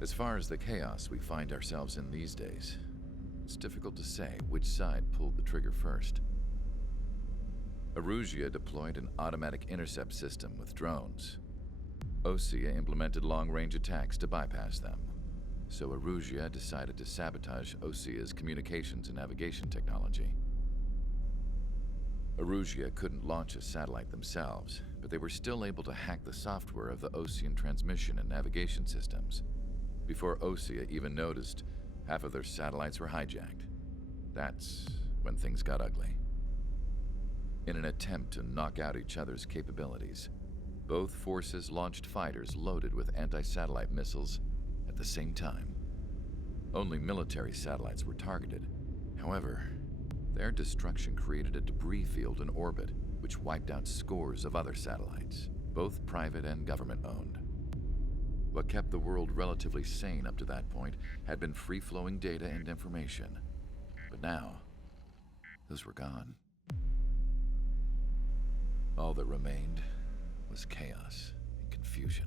As far as the chaos we find ourselves in these days, it's difficult to say which side pulled the trigger first. Erusia deployed an automatic intercept system with drones. Osea implemented long-range attacks to bypass them. So Erusia decided to sabotage Osea's communications and navigation technology. Erusia couldn't launch a satellite themselves, but they were still able to hack the software of the Osean transmission and navigation systems. Before Osea even noticed, half of their satellites were hijacked. That's when things got ugly. In an attempt to knock out each other's capabilities, both forces launched fighters loaded with anti-satellite missiles at the same time. Only military satellites were targeted. However, their destruction created a debris field in orbit, which wiped out scores of other satellites, both private and government-owned. What kept the world relatively sane up to that point had been free-flowing data and information. But now, those were gone. All that remained was chaos and confusion.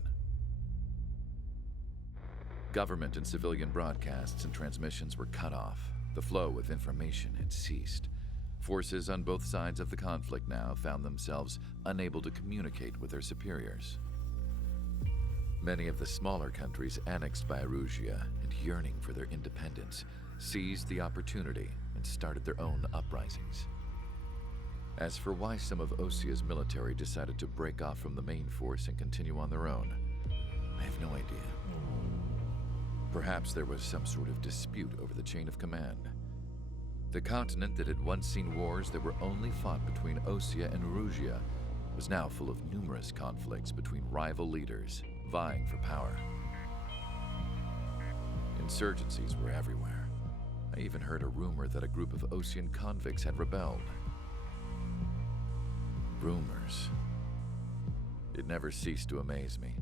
Government and civilian broadcasts and transmissions were cut off. The flow of information had ceased. Forces on both sides of the conflict now found themselves unable to communicate with their superiors. Many of the smaller countries annexed by Erusia and yearning for their independence seized the opportunity and started their own uprisings. As for why some of Osea's military decided to break off from the main force and continue on their own, I have no idea. Perhaps there was some sort of dispute over the chain of command. The continent that had once seen wars that were only fought between Osea and Erusia was now full of numerous conflicts between rival leaders vying for power. Insurgencies were everywhere. I even heard a rumor that a group of Osean convicts had rebelled. Rumors. It never ceased to amaze me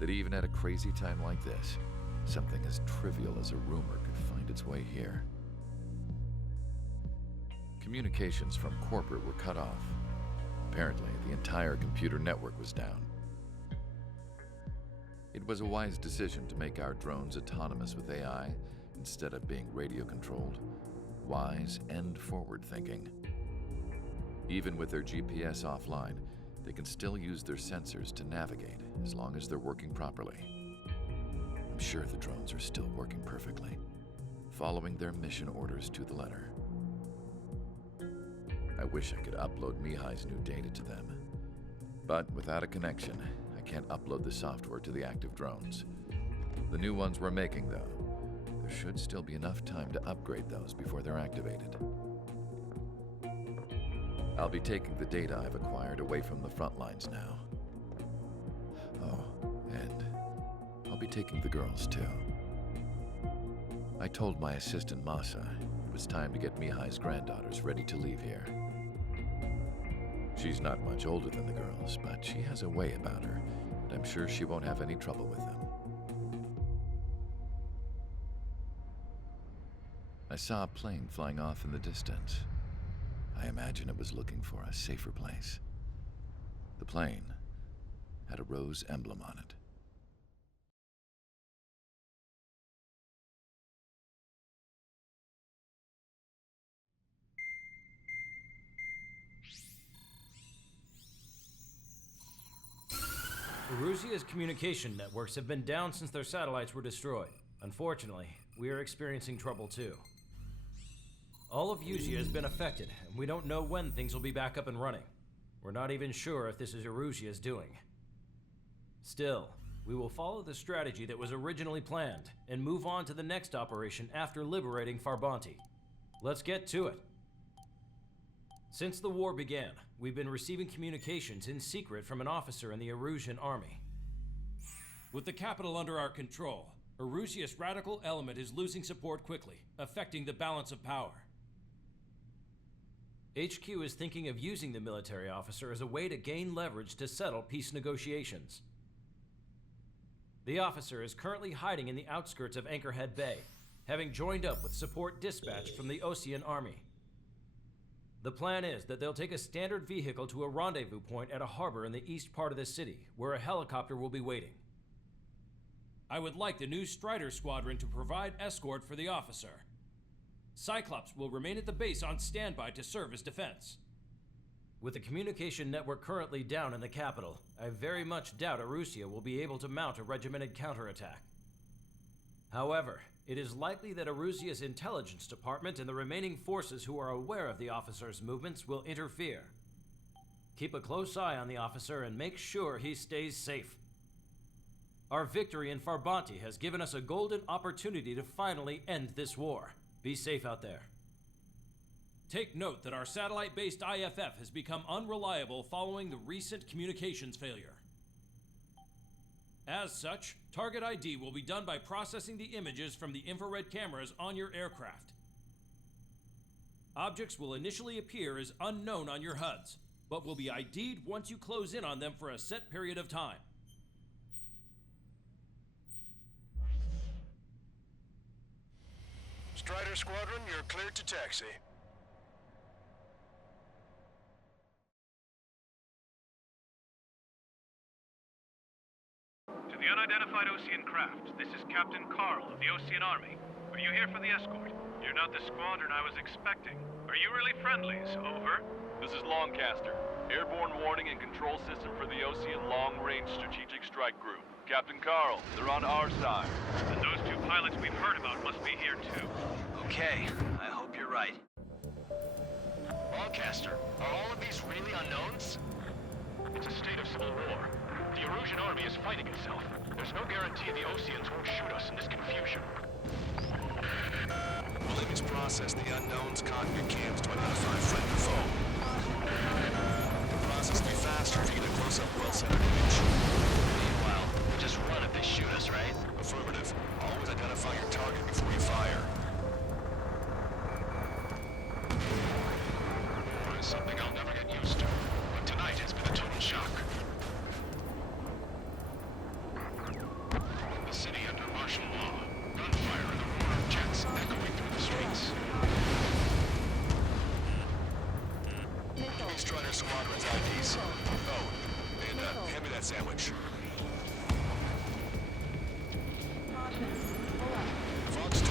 that even at a crazy time like this, something as trivial as a rumor could find its way here. Communications from corporate were cut off. Apparently, the entire computer network was down. It was a wise decision to make our drones autonomous with AI instead of being radio-controlled. Wise and forward-thinking. Even with their GPS offline, they can still use their sensors to navigate as long as they're working properly. I'm sure the drones are still working perfectly, following their mission orders to the letter. I wish I could upload Mihai's new data to them. But without a connection, I can't upload the software to the active drones. The new ones we're making, though, there should still be enough time to upgrade those before they're activated. I'll be taking the data I've acquired away from the front lines now. Oh, and I'll be taking the girls too. I told my assistant Masa it was time to get Mihai's granddaughters ready to leave here. She's not much older than the girls, but she has a way about her, and I'm sure she won't have any trouble with them. I saw a plane flying off in the distance. I imagine it was looking for a safer place. The plane had a rose emblem on it. Erusia's communication networks have been down since their satellites were destroyed. Unfortunately, we are experiencing trouble too. All of Erusia has been affected, and we don't know when things will be back up and running. We're not even sure if this is Erusia's doing. Still, we will follow the strategy that was originally planned, and move on to the next operation after liberating Farbanti. Let's get to it. Since the war began, we've been receiving communications in secret from an officer in the Erusian army. With the capital under our control, Erusia's radical element is losing support quickly, affecting the balance of power. HQ is thinking of using the military officer as a way to gain leverage to settle peace negotiations. The officer is currently hiding in the outskirts of Anchorhead Bay, having joined up with support dispatched from the Osean army. The plan is that they'll take a standard vehicle to a rendezvous point at a harbor in the east part of the city, where a helicopter will be waiting. I would like the new Strider Squadron to provide escort for the officer. Cyclops will remain at the base on standby to serve as defense. With the communication network currently down in the capital, I very much doubt Arusea will be able to mount a regimented counterattack. However, it is likely that Arusea's intelligence department and the remaining forces who are aware of the officer's movements will interfere. Keep a close eye on the officer and make sure he stays safe. Our victory in Farbanti has given us a golden opportunity to finally end this war. Be safe out there. Take note that our satellite-based IFF has become unreliable following the recent communications failure. As such, target ID will be done by processing the images from the infrared cameras on your aircraft. Objects will initially appear as unknown on your HUDs, but will be ID'd once you close in on them for a set period of time. Strider Squadron, you're cleared to taxi. To the unidentified Osean craft, this is Captain Carl of the Osean Army. Are you here for the escort? You're not the squadron I was expecting. Are you really friendlies? Over. This is Longcaster. Airborne warning and control system for the Osean Long-Range Strategic Strike Group. Captain Carl, they're on our side. And those two pilots we've heard about must be here too. Okay, I hope you're right. Longcaster, are all of these really unknowns? It's a state of civil war. The Erusian army is fighting itself. There's no guarantee the Oseans won't shoot us in this confusion. We'll image process the unknown's cockpit cams to identify friend or foe. The process will be faster if you get a close-up, well-centered image. Meanwhile, we'll just run if they shoot us, right? Affirmative. Always identify your target before you fire. War is something I'll never get used to, but tonight it's been a total shock. The city under martial law, gunfire and the roar of jets echoing through the streets. Strider Squadron's IDs. Oh, and hand me that sandwich. Fox 2.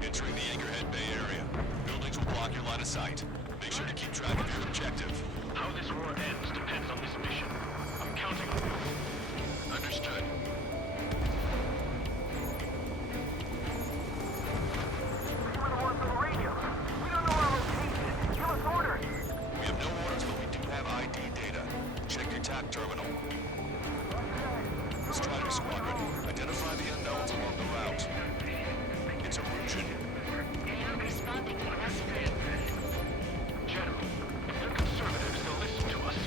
Entering the Anchorhead Bay area. Buildings will block your line of sight. Make sure to keep track of your objective. How this war ends depends on this mission. I'm counting on you. Understood. You were the one for the radio. We don't know our location. Give us orders. We have no orders, but we do have ID data. Check your TAC terminal. Strider Squadron, identify the unknowns along the route. It's a Russian. Responding aggressively. General, if they're conservatives, they'll listen to us.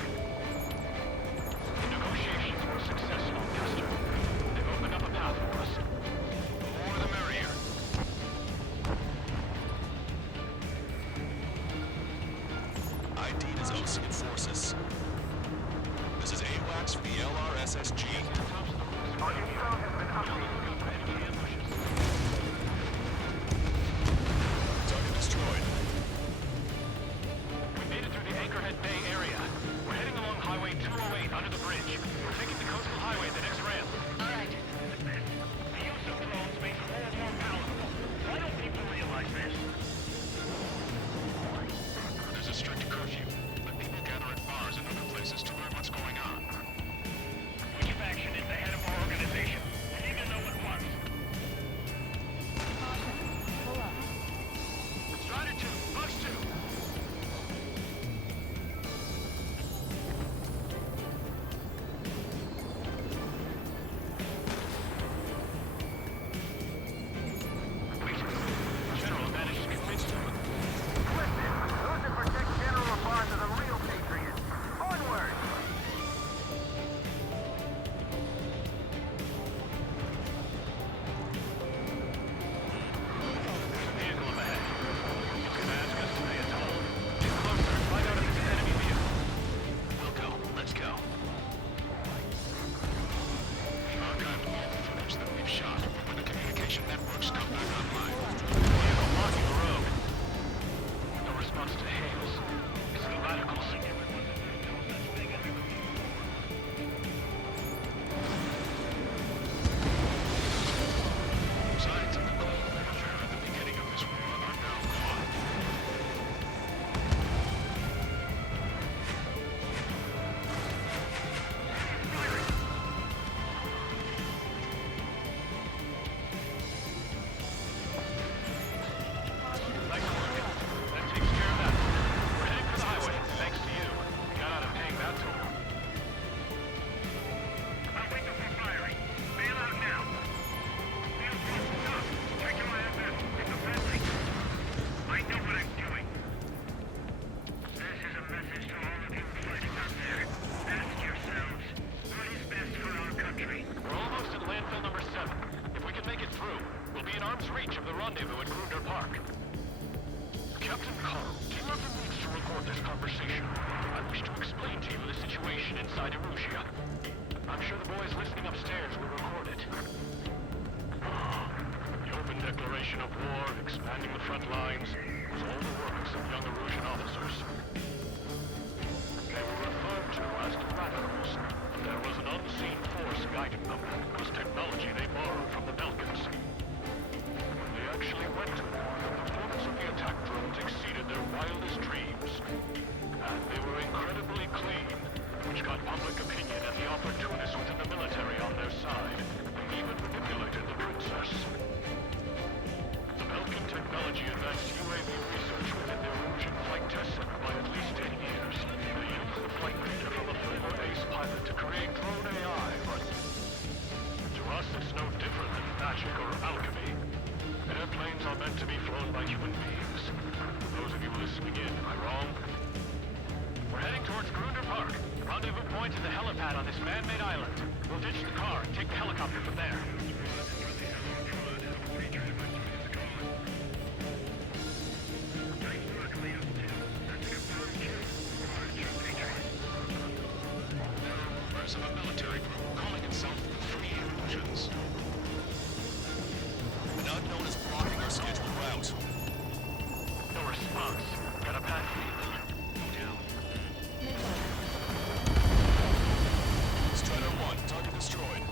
The negotiations were successful, Custer. They've opened up a path for us. The more the merrier. ID is Osean Forces. This is AWACS for the LRSSG. Our intel has been updated for enemy ambushes. Target destroyed. We made it through the Anchorhead Bay area. We're heading along Highway 208 under the bridge. We're taking the coastal highway at the next ramp. All right. The use of drones makes war more palatable. Why don't people realize this? There's a strict curfew, but people gather at bars and other places to learn what's going on. Which faction is the head of our organization? Do you even know what it was? response to hails is the radicals. Signs of the cold warfare at the beginning of this war are now gone. Thanks, Morgan. That takes care of that. We're heading for the highway, thanks to you. We got out of paying that toll. I'll wake up for firing. Bail out now. Stop. Checking my FF. It's a friendly. I know what I'm doing. This is a message to all of you fighting out there. Ask yourselves, what is best for our country? We're almost at landfill number 7. If we can make it through, we'll be in arm's reach of the rendezvous at Grunder Park. Captain Carl, whoever needs to record this conversation, I wish to explain to you the situation inside Erusia. I'm sure the boys listening upstairs will record it. The open declaration of war, expanding the front lines, was all the works of young Erusian officers. They were referred to as the radicals. There was an unseen force guiding them. It was technology they borrowed from the Belkans. When they actually went to war, the performance of the attack drones exceeded their wildest dreams. And they were incredibly clean, which got public opinion and the opportunists within the military on their side, and even manipulated the princess. The Belkan technology advanced UAV research within the Erusian Flight Test Center by at least 10 years. They used the flight data from a former ace pilot to create drone AI, but to us it's no different than magic or alchemy. Airplanes are meant to be flown by human beings. For those of you listening in, am I wrong? We're heading towards Grunder Park. Rendezvous point is the helipad on this man-made island. We'll ditch the car and take the helicopter from there. Rumors of a military group calling itself the Free Erusians. An unknown is blocking our scheduled route. No response. Got a bad feeling. Down. Strider 1, target destroyed.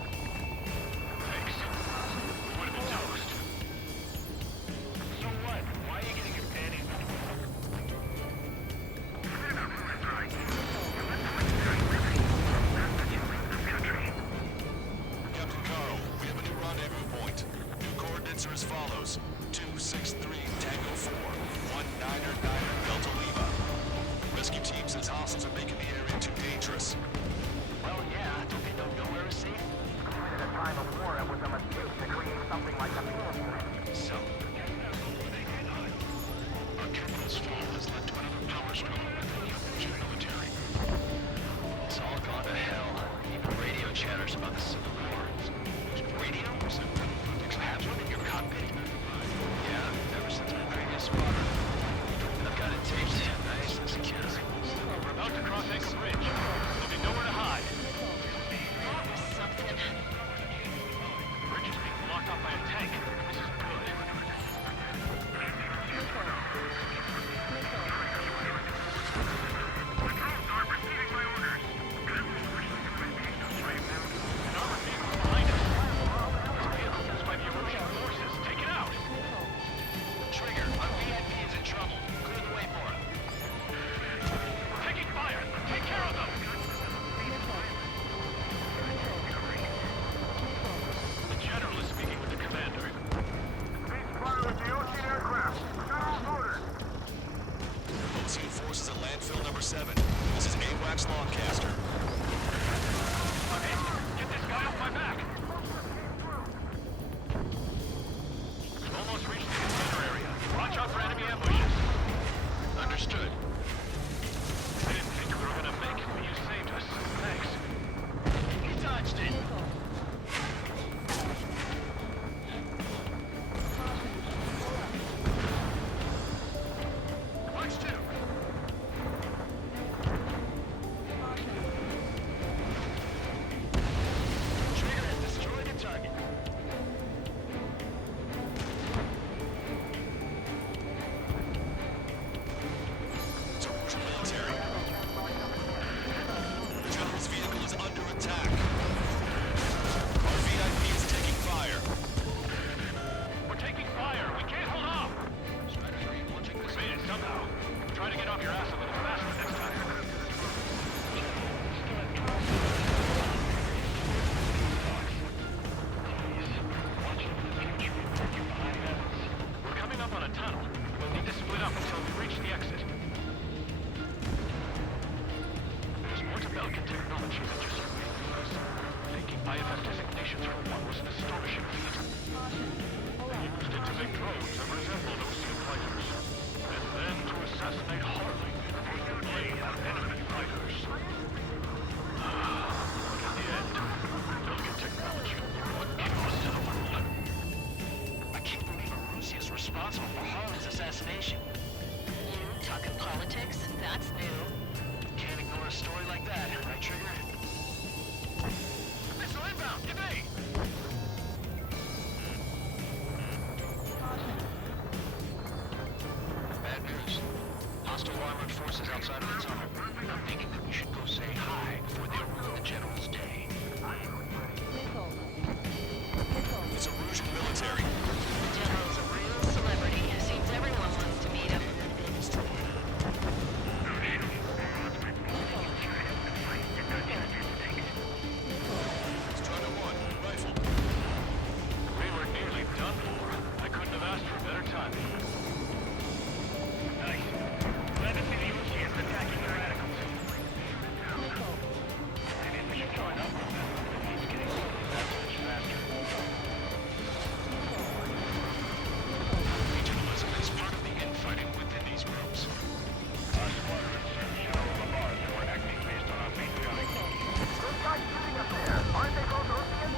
Thanks. We would have been toast. So what? Why are you getting your panties in the Captain Carl, we have a new rendezvous point. New coordinates are as follows. 263 Tango 4, 1999 Delta Lima. Rescue team says hostiles are making the area too dangerous. Well, yeah. Don't they know nowhere is safe? Even at a time of war, it was a mistake to create something like a penis unit. So, our capital's fall has led to another power struggle within the Erusian military. It's all gone to hell. Even radio chatters about the Civil War. Radio? Have one in your cockpit? Yeah, ever since my previous spotter. I've got it taped nice and secure. We're about to cross Anchor Bridge. There'll be nowhere to hide. That was something. The bridge is being blocked off by a tank. This is good. An armored vehicle behind us. This vehicle used by the Erusian forces. Take it out. Trigger, our VIP is in trouble. Clear the way for him. We're taking fire. Take care of them. The general is speaking with the commander. Ceasefire with the ocean aircraft. General orders. Ocean forces at landfill number 7. This is AWACS Longcaster. Okay, get this guy off my back. We've almost reached the container area. Watch out for enemy ambushes. Understood. I didn't think we were gonna make it, but you saved us. Thanks. He dodged it. Watch two. Trigger has destroyed the target. politics? That's new. Can't ignore a story like that, right, Trigger? Missile inbound! Evade! Bad news. Hostile armored forces outside of the tunnel. I'm thinking that we should go say hi before they ruin the General's day. It's a Rouge military. The General's a real celebrity. Seems everyone wants to meet him. Strider 1, rifle. We were nearly done for. I couldn't have asked for better timing. Nice. Glad to see the Oceans attacking the radicals. Maybe we should join up with them. He's getting that much faster. Agent Elizabeth is part of the infighting within these groups. Our squadron sent General Lamar who are acting based on our main gunning. Those guys shooting up there, aren't they both Ocean?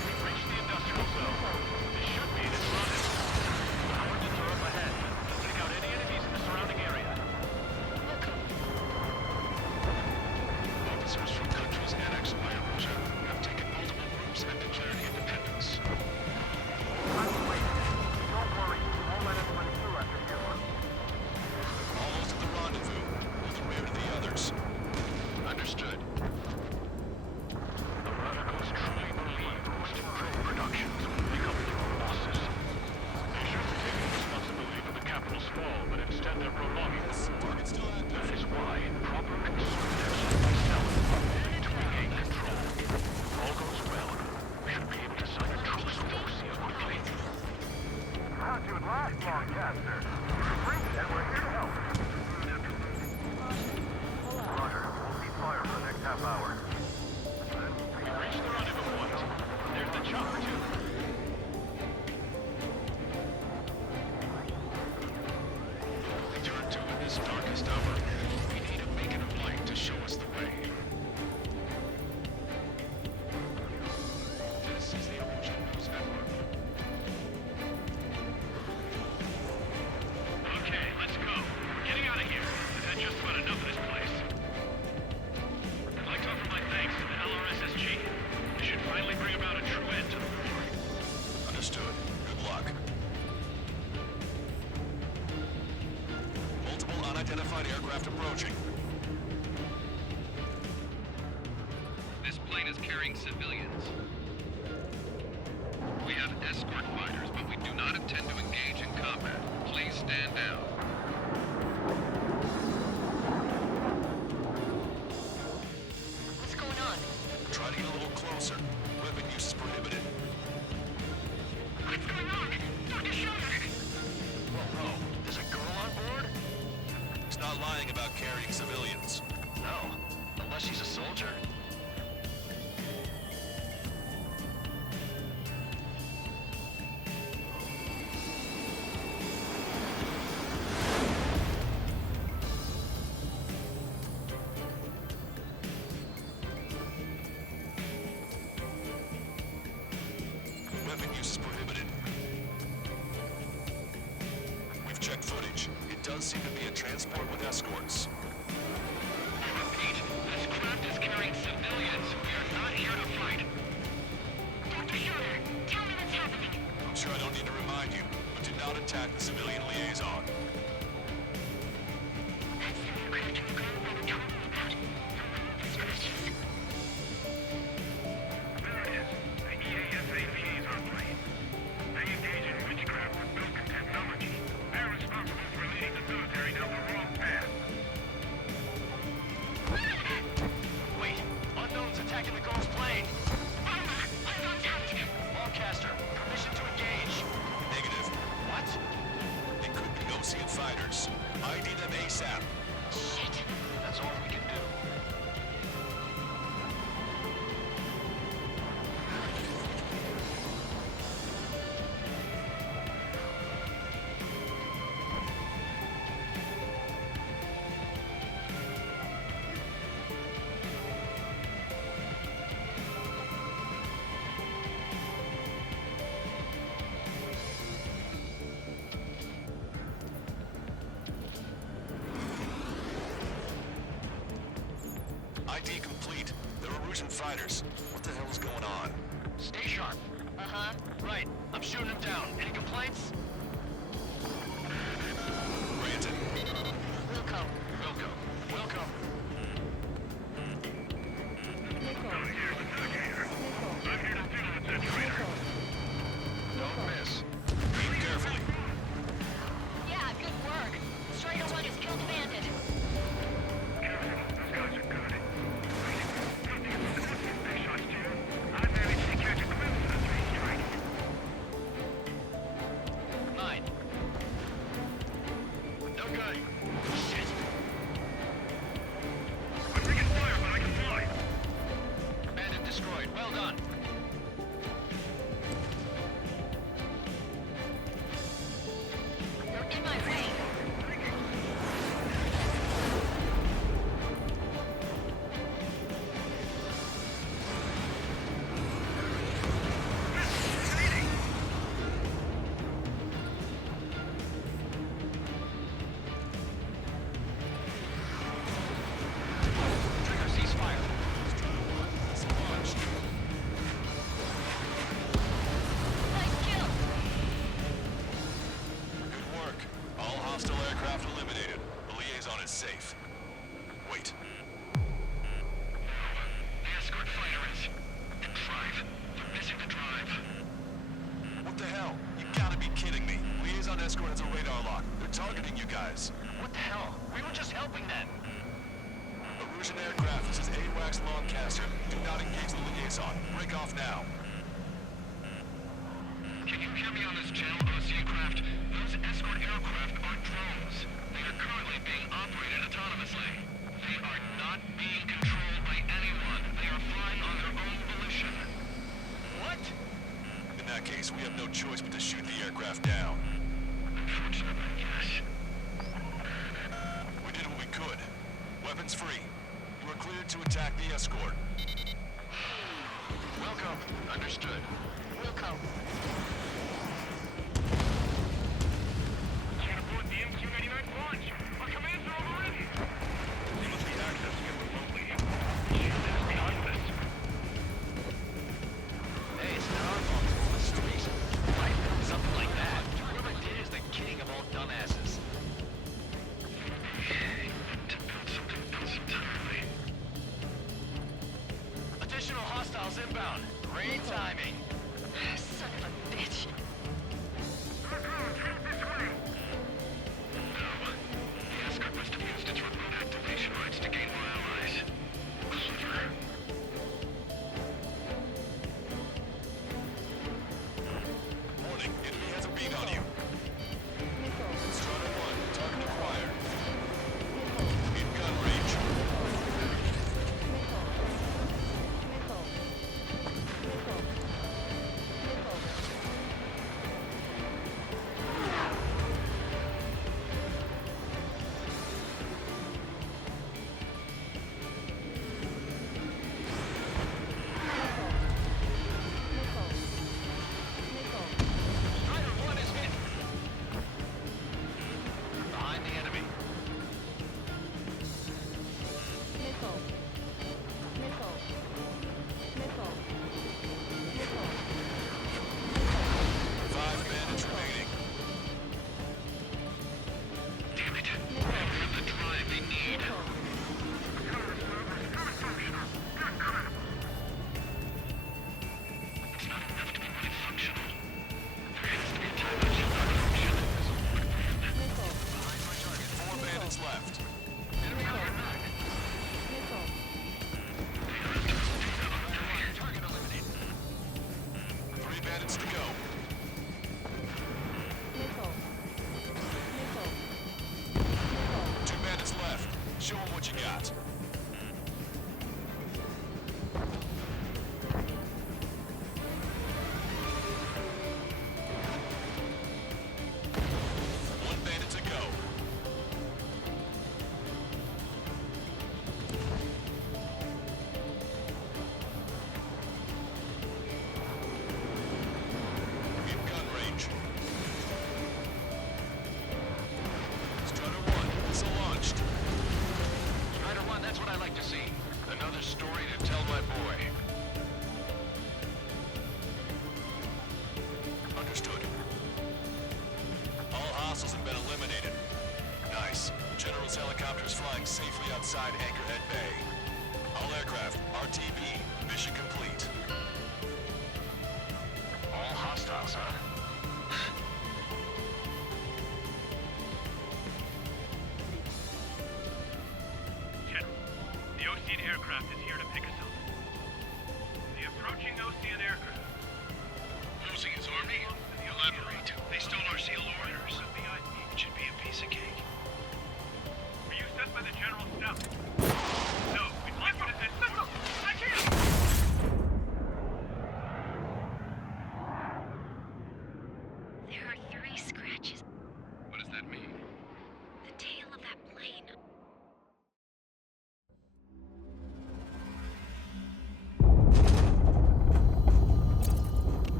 We've reached the industrial zone. This should be its rendezvous. Coordinates are up ahead. They'll take out any enemies in the surrounding area. Officers from countries annexed by Erosia have taken multiple groups and declared independence. Wait. Don't worry. Won't let anyone through after you. Almost at the rendezvous, with the rear to the others. Understood. The radicals truly believe post-pro productions will make up for our losses. They shouldn't take responsibility for the capital's fall, but instead they're prolonging it. Target still active. That is why proper conservative action myself are ready to regain control. If all goes well, we should be able to sign a truce with Osia quickly. How'd you last long, Caster? We're free and we're here to help. Roger. We'll cease fire for the next half hour. We've reached the rendezvous point. There's the chopper, too. Turn to in this darkest hour. We need a beacon of light to show us the way. This is the Erosion News Network. Okay, let's go. We're getting out of here. I've had just about enough of this place. I'd like to offer my thanks to the LRSSG. They should finally bring about a true end to the war. Understood. Good luck. Multiple unidentified aircraft approaching. This plane is carrying civilians. We have escort fighters, but we do not intend to engage in combat. Please stand down. What's going on? Try to get a little closer. Weapon use is prohibited. What's going on? Dr. Schroeder! Whoa, there's a girl on board? He's not lying about carrying civilians. No, unless she's a soldier. Weapon use is prohibited. We've checked footage. It does seem to be a transport with escorts. Repeat, this craft is carrying civilians. We are not here to fight. Dr. Schroeder, tell me what's happening. I'm sure I don't need to remind you, but do not attack the civilian liaison. That's the aircraft you were going to told me about. The scratches. There it is. The EASA liaison plane. They engage in witchcraft with broken technology. They're responsible for leading the military down the wrong path. Wait, unknown's attacking the girl's plane. Alma, on contact. Longcaster, permission to engage. Negative. What? They could be Ocean fighters. ID them ASAP. Shit. That's all we can do. Rouge fighters. What the hell is going on? Stay sharp. Uh-huh. Right. I'm shooting them down. Any complaints? Granted. Wilco. Wilco. I'm here to deal with that traitor. Don't miss. Aim carefully. Yeah, good work. Strider 1 has killed Bandit. Careful, those guys are good. Nothing about the big shots, too. I managed to catch a glimpse of the 3 strikes. 9. No good. Shit. I'm bringing fire, but I can fly. Bandit destroyed. Well done. You're in my way. Trigger ceasefire. Nice kill. Good work. All hostile aircraft eliminated. The liaison is safe. Wait. The escort fighter is in drive. They're missing the drive. What the hell? You gotta be kidding me. Liaison escort has a radar lock. They're targeting you guys. What the hell? We were just helping them. A Rouge aircraft. This is AWACS Longcaster. Do not engage the liaison. Break off now. Can you hear me on this channel, OC craft? Those escort aircraft are drones. They are currently being operated autonomously. They are not being controlled by anyone. They are flying on their own volition. What? In that case, we have no choice but to shoot the aircraft down. Unfortunately, yes. We did what we could. Weapons free. You are cleared to attack the escort. Welcome. Understood. Wilco. Can't afford the MQ-99 launch. Our commands are overridden. They must be accessing it remotely. Shit is beyond this. Hey, it's not our fault it's on the street. Life comes something like that. Whoever did is the king of all dumbasses. To build something else entirely. Additional hostiles inbound. Great timing. Son of a bitch. hostiles have been eliminated. Nice. General's helicopter is flying safely outside Anchorhead Bay. All aircraft, RTB, mission complete. All hostiles, huh? General, the Ocean aircraft is here to pick us up. The approaching Ocean aircraft. Losing his army? Elaborate. They stole our sealed orders. It should be a piece of cake. Were you sent by the General's staff? No, we'd like you to send missiles! I can't! There are 3 scratches. What does that mean? The tail of that plane.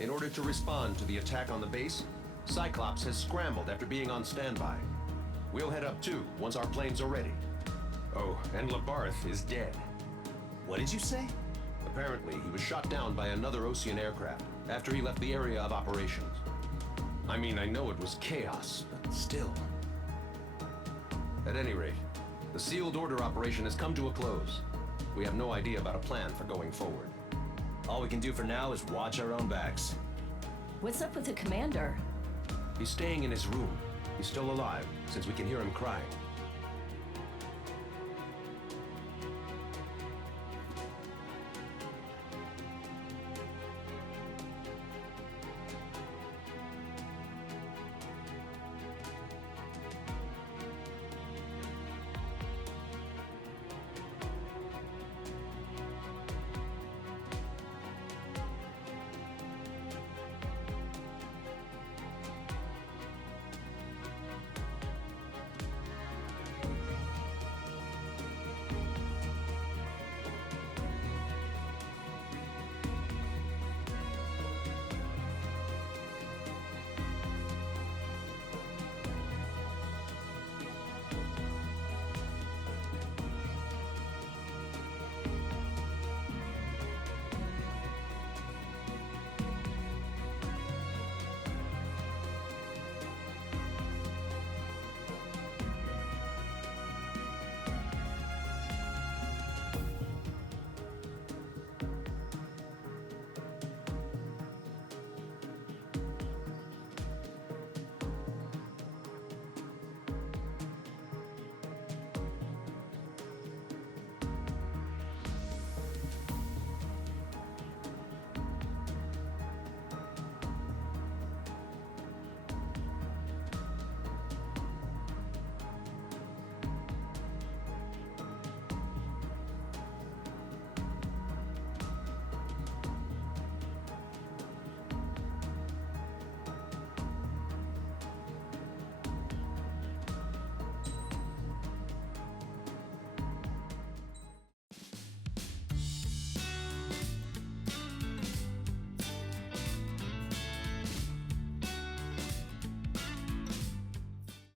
In order to respond to the attack on the base, Cyclops has scrambled after being on standby. We'll head up too, once our planes are ready. Oh, and Labarth is dead. What did you say? Apparently, he was shot down by another Ocean aircraft after he left the area of operations. I mean, I know it was chaos, but still. At any rate, the sealed order operation has come to a close. We have no idea about a plan for going forward. All we can do for now is watch our own backs. What's up with the commander? He's staying in his room. He's still alive, since we can hear him crying.